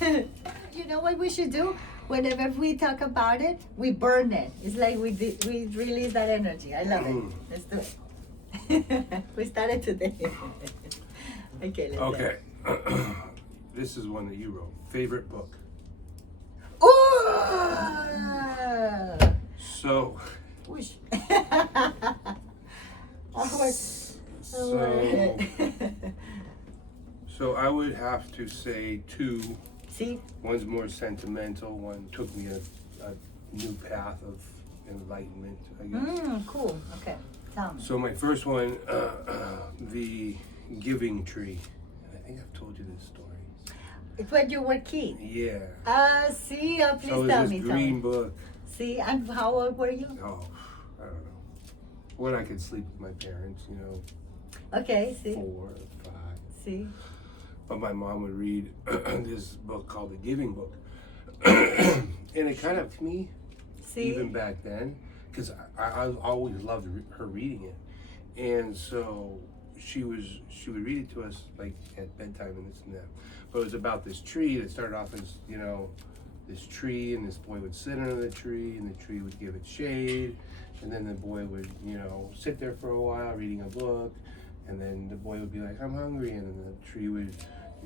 You know what we should do? Whenever we talk about it, we burn it. It's like we release that energy. I love it. Let's do it. We started today. Okay, let's Okay. This is one that you wrote. Favorite book. Ooh! So. Whoosh. So I would have to say two. See? One's more sentimental. One took me a new path of enlightenment, I guess. Cool. Okay. Tell me. So my first one, The Giving Tree. And I think I've told you this story. It's when you were a kid. Yeah. See, please So it tell was me. this green book. See, and how old were you? Oh, I don't know. When I could sleep with my parents, you know. Okay, see. 4 or 5. See. But my mom would read this book called The Giving Book. And it kind of, to me, See? even back then, because I always loved her reading it. And so she would read it to us like at bedtime and this and that. But it was about this tree that started off as, you know, this tree, and this boy would sit under the tree, and the tree would give it shade. And then the boy would, you know, sit there for a while reading a book. And then the boy would be like, I'm hungry. And then the tree would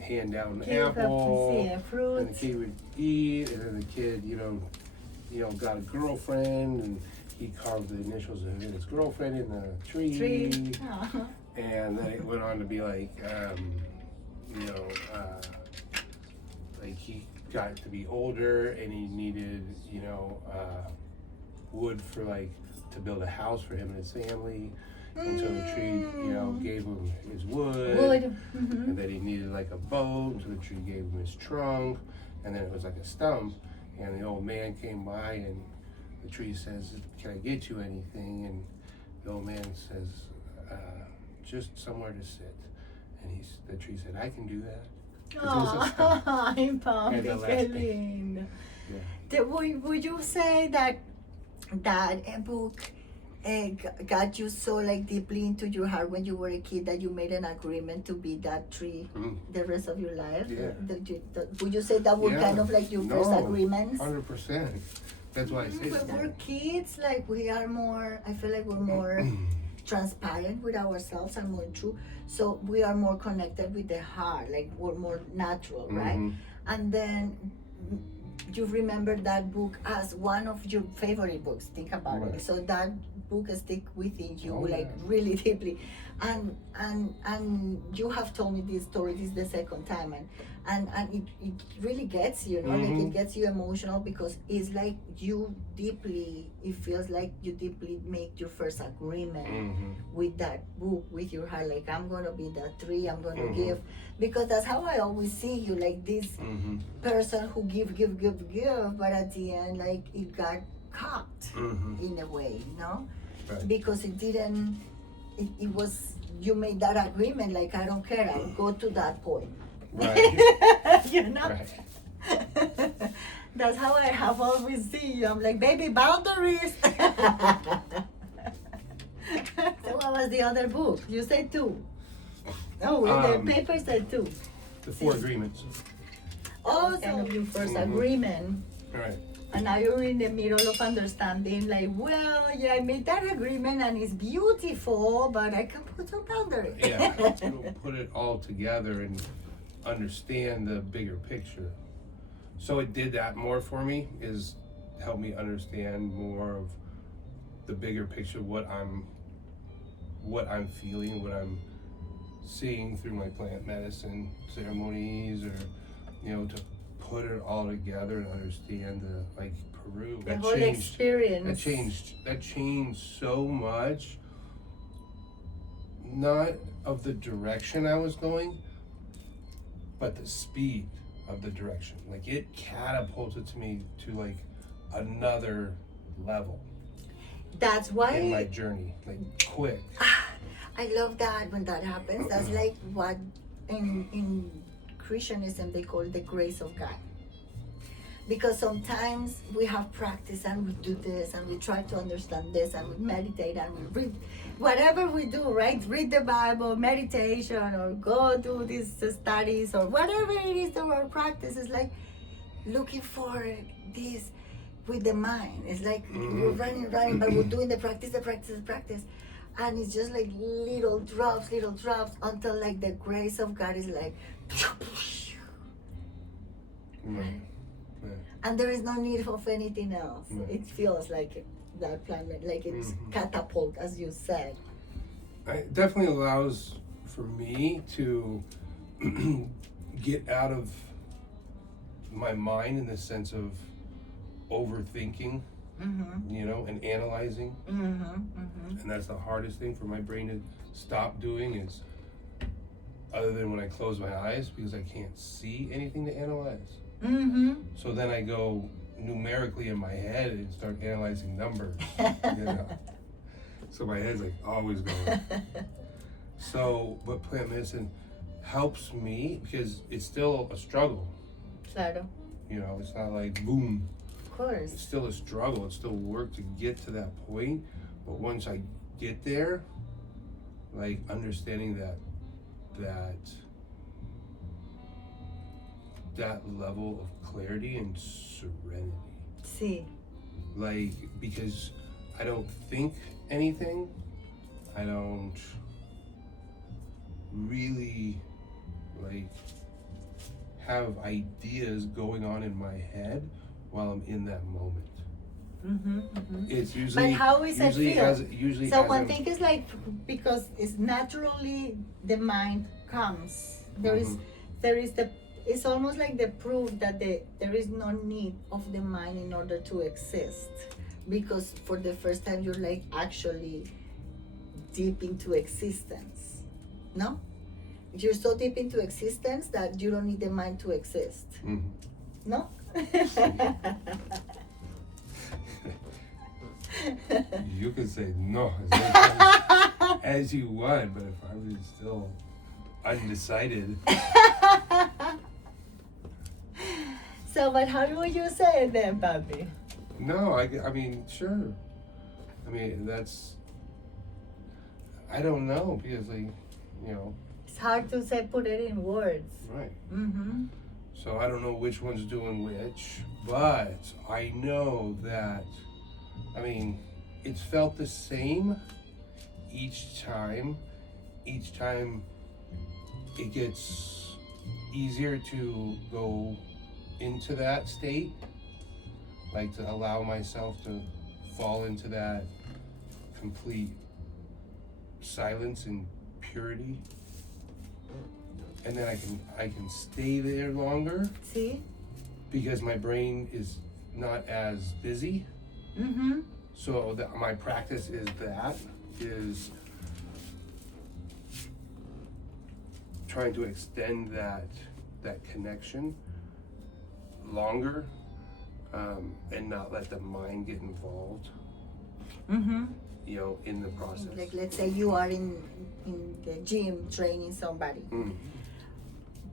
hand down an apple. Fruit. And the kid would eat. And then the kid, you know, got a girlfriend. And he carved the initials of his girlfriend in the tree. And then it went on to be like, you know, like he got to be older and he needed, you know, wood for like to build a house for him and his family. And so the tree, you know, gave him his wood. And then he needed like a boat, so the tree gave him his trunk. And then it was like a stump. And the old man came by and the tree says, can I get you anything? And the old man says, just somewhere to sit. And the tree said, I can do that. Ay, papi, qué lindo. Yeah. Would you say that a book got you so like deeply into your heart when you were a kid that you made an agreement to be that tree the rest of your life? Yeah. Would you say that was kind of like your first agreements? 100%. That's why I say When we're kids, like we are more, I feel like we're more transparent with ourselves and more true. So we are more connected with the heart, like we're more natural, right? And then you remember that book as one of your favorite books. Think about it. So that book stick within you really deeply. And you have told me this story, this is the second time, and it really gets you, like it gets you emotional because it's like it feels like you deeply make your first agreement with that book, with your heart, like I'm gonna be that tree, I'm gonna give, because that's how I always see you, like this person who give, but at the end, like it got caught in a way, you know? Right. Because it was, you made that agreement, like I don't care, I'll go to that point. Right. You know? Right. That's how I have always seen you. I'm like, baby, boundaries. So what was the other book? You said 2. Oh, the paper said 2. The 4 agreements. Oh, kind of your first agreement. Right. And now you're in the middle of understanding, like, well, yeah, I made that agreement and it's beautiful, but I can put some boundaries. Yeah, put it all together and understand the bigger picture. So it did that more for me, is help me understand more of the bigger picture, what I'm feeling, what I'm seeing through my plant medicine ceremonies, or, you know, to put it all together and understand the, like Peru. The whole experience. That changed so much. Not of the direction I was going, but the speed of the direction. Like it catapulted to me to like another level. That's why in my journey, like quick. I love that when that happens. That's like what in Christianism they call the grace of God. Because sometimes we have practice and we do this and we try to understand this and we meditate and we read whatever we do, right? Read the Bible, meditation, or go do these studies, or whatever it is that our practice is like looking for this with the mind. It's like we're running, but we're doing the practice. And it's just like little drops until like the grace of God is like, and there is no need of anything else. It feels like that planet, like it's catapult, as you said. It definitely allows for me to get out of my mind in the sense of overthinking, you know, and analyzing. And that's the hardest thing for my brain to stop doing, is other than when I close my eyes, because I can't see anything to analyze. So then I go numerically in my head and start analyzing numbers. You know? So my head's like always going. So, but plant medicine helps me because it's still a struggle. Claro. You know, it's not like boom. Of course. It's still a struggle. It's still work to get to that point. But once I get there, like understanding that level of clarity and serenity. See. Like, because I don't think anything. I don't really like have ideas going on in my head while I'm in that moment. It's usually. But how is it feel? Usually, so one thing is like, because it's naturally the mind comes. There is the. It's almost like the proof that there is no need of the mind in order to exist, because for the first time you're like actually deep into existence. No, you're so deep into existence that you don't need the mind to exist. No. You can say no as many times as you want, but if I was still undecided. So, but how would you say it then, Papi? No, I mean, sure. I mean, I don't know, because, like, you know. It's hard to say, put it in words. Right. So I don't know which one's doing which, but I know that, I mean, it's felt the same each time. Each time it gets easier to go into that state, like to allow myself to fall into that complete silence and purity, and then I can stay there longer. See? Because my brain is not as busy. So my practice is trying to extend that connection longer, and not let the mind get involved. You know, in the process. Like, let's say you are in the gym training somebody.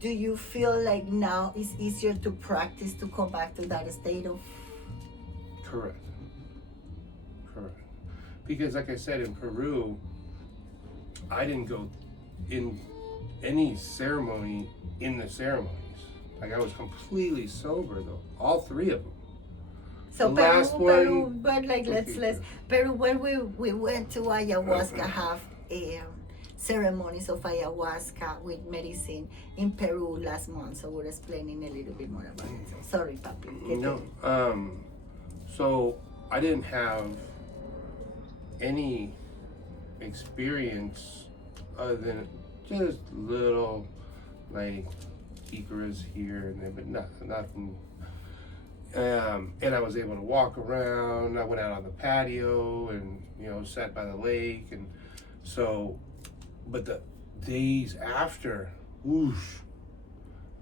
Do you feel like now it's easier to practice to come back to that state of? Correct. Because, like I said, in Peru, I didn't go in any ceremony in the ceremonies. Like, I was completely sober, though, all three of them. So the last Peru, one, but like let's Peru, when we went to ayahuasca, have ceremonies of ayahuasca with medicine in Peru last month. So we're explaining a little bit more about it. So, sorry, Papi. No. So I didn't have any experience other than just little, like, Icarus here and there, but nothing. And I was able to walk around. I went out on the patio and, you know, sat by the lake. And so, but the days after, whoosh,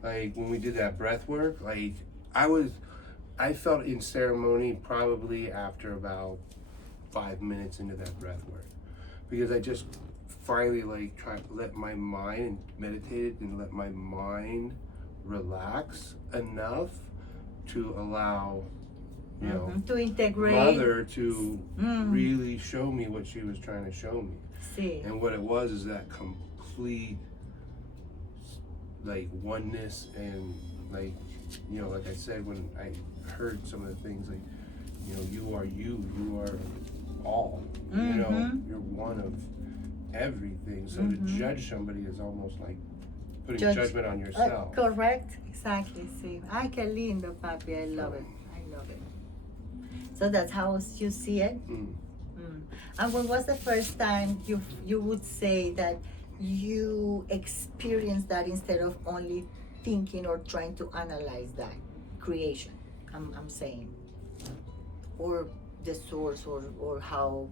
like when we did that breath work, like I felt in ceremony probably after about 5 minutes into that breath work, because I just finally like tried to let my mind, and meditated and let my mind relax enough to allow, you know, to integrate. mother to really show me what she was trying to show me. See. And what it was is that complete, like, oneness, and, like, you know, like I said, when I heard some of the things, like, you know, you are all, you know, you're one of everything. So to judge somebody is almost like putting judgment on yourself. Correct. Exactly. See. Ay, qué lindo, papi. I love it. I love it. So that's how you see it? And when was the first time you would say that you experienced that instead of only thinking or trying to analyze that creation? I'm saying, or the source, or how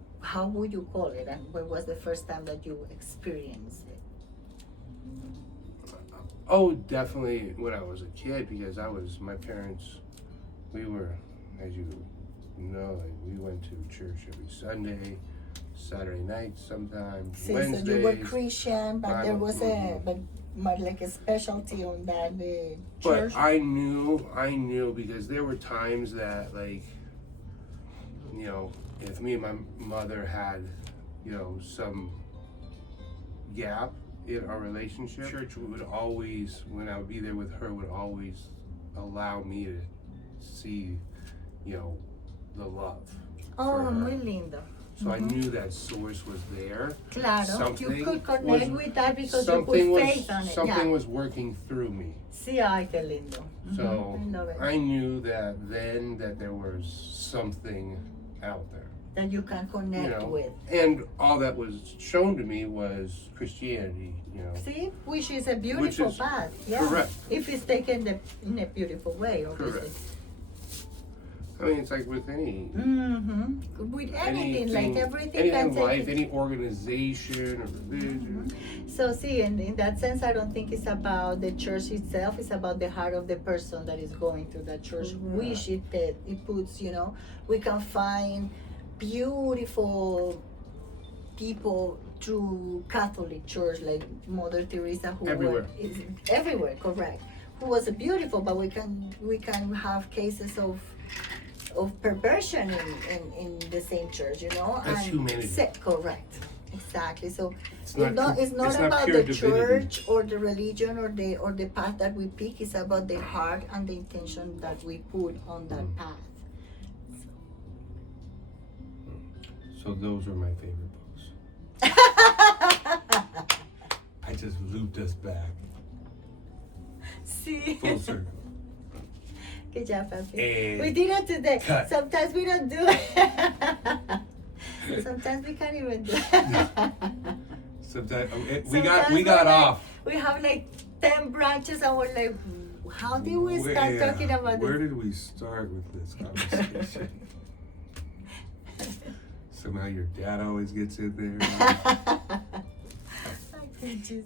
would you call it? And when was the first time that you experienced it? Oh, definitely when I was a kid, because my parents, we were, as you know, like, we went to church every Sunday, Saturday nights sometimes, See, Wednesdays. so you were Christian, but there was like a specialty on that church. But I knew because there were times that, like, you know, if me and my mother had, you know, some gap in our relationship, church would always, when I would be there with her, would always allow me to see, you know, the love. Oh, muy lindo. So I knew that source was there. Claro, you could connect with that because you put faith on it. Something was working through me. Sí, ay, qué lindo. So I love it. I knew that then that there was something out there That you can connect with. And all that was shown to me was Christianity, you know. See, which is a beautiful path. Yeah. Correct. If it's taken in a beautiful way, obviously. Correct. I mean, it's like with any with anything, like everything anything can in take life, any organization or religion. So see, in that sense, I don't think it's about the church itself. It's about the heart of the person that is going through that church. Which it puts, you know, we can find beautiful people through Catholic Church, like Mother Teresa, who is everywhere, correct? Who was beautiful, but we can have cases of perversion in the same church, you know. That's humanity. Correct, exactly. So it's not about pure the divinity. church or the religion or the path that we pick. It's about the heart and the intention that we put on that path. So those are my favorite books. I just looped us back. See. Full circle. Good job, Papi. And We did it today. cut. Sometimes we don't do it. Sometimes we can't even do it. Sometimes Sometimes we got off. We have like 10 branches and we're like, how did we start talking about Where this? did we start with this conversation? Somehow your dad always gets in there. I can just